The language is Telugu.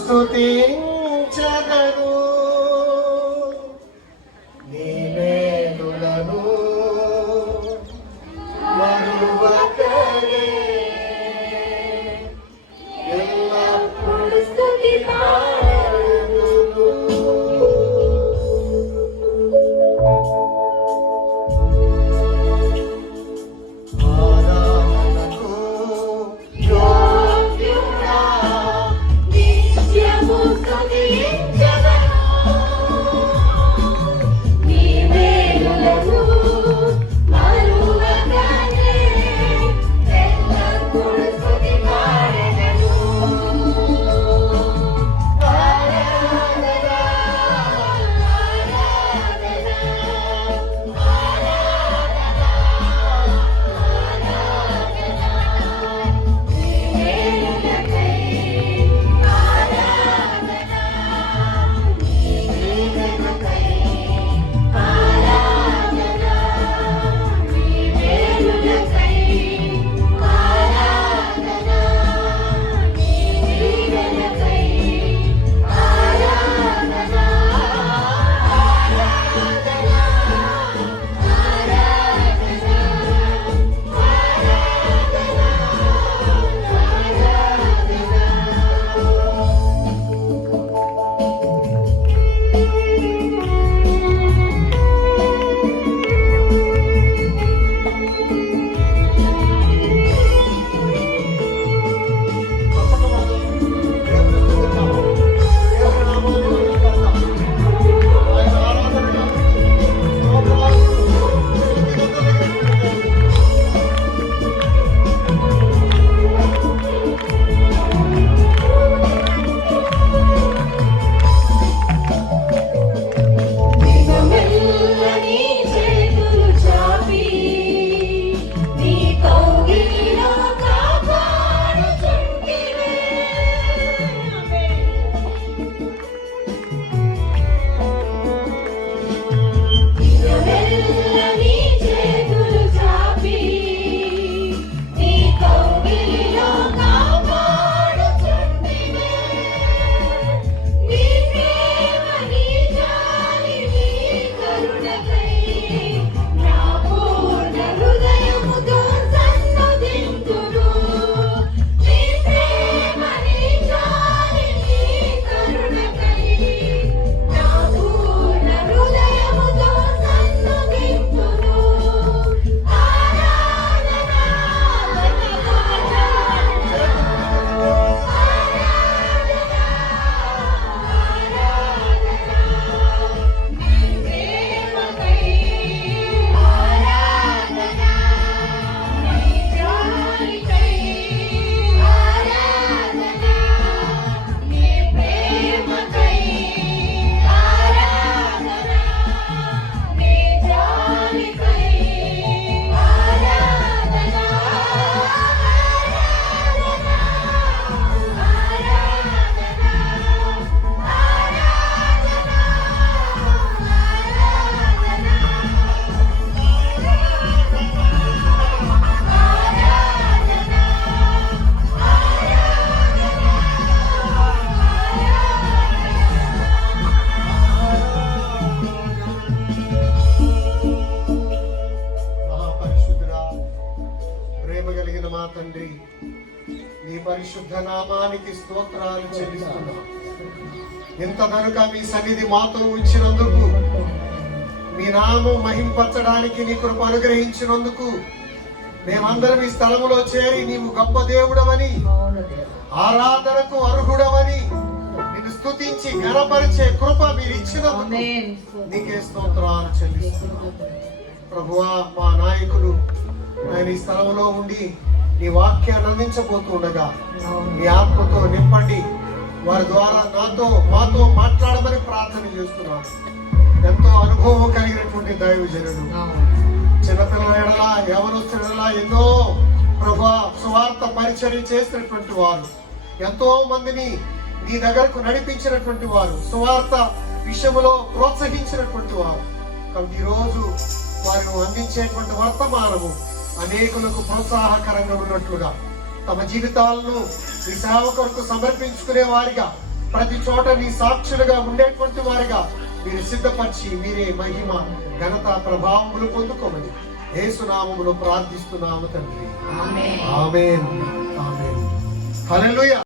స్తుతించెదను నీ మేలులను మరువకనే ఎల్లప్పుడు స్తుతి పాడెదను. ఆరాధనకు యోగ్యుడా నిత్యము స్తుతించెదను నీ మేలులను మరువకనే ఎల్లప్పుడు స్తుతి పాడెదను. ఆరాధన తండ్రి, నీ పరిశుద్ధ నామానికి స్తోత్రాలు చెల్లిస్తున్నాం. ఇంత కనుక మీ సన్నిధి మాతో ఉంచినందుకు, మీ నామం మహింపరచడానికి నీ కృప అనుగ్రహించినందుకు, మేమందరం ఈ స్థలములో చేరి నీవు గొప్ప దేవుడవని, ఆరాధనకు అర్హుడవని నిన్ను స్తుతించి ఘనపరిచే కృప మీరు ఇచ్చినందుకు నీకే స్తోత్రాలు చెల్లిస్తున్నాం. ప్రభువా, మా నాయకులు ఆయన ఈ స్థలంలో ఉండి నీ వాక్యాన్ని అందించబోతుండగా నీ ఆత్మతో నింపండి. వారి ద్వారా మాతో మాట్లాడమని ప్రార్థన చేస్తున్నాను. ఎంతో అనుభవం కలిగినటువంటి దైవజనుడు, చిన్నపిల్లల ఎడలా, యవనస్తుల ఎడలా ఎన్నో ప్రభువా సువార్త పరిచర్య చేసినటువంటి వారు, ఎంతో మందిని నీ దగ్గరకు నడిపించినటువంటి వారు, సువార్త విషయంలో ప్రోత్సహించినటువంటి వారు. కాబట్టి ఈరోజు వారిని అందించేటువంటి వర్తమానము అనేకులకు ప్రోత్సాహకరంగా ఉన్నట్లుగా తమ జీవితాలను ఈ సేవ కొరకు సమర్పించుకునే వారిగా ప్రతి చోట నీ సాక్షులుగా ఉండేటువంటి వారిగా మీరు సిద్ధపరిచి మీరే మహిమ ఘనత ప్రభావములు పొందుకోమని యేసునామములో ప్రార్థిస్తున్నాము తండ్రి. ఆమేన్. ఆమేన్. హల్లెలూయా.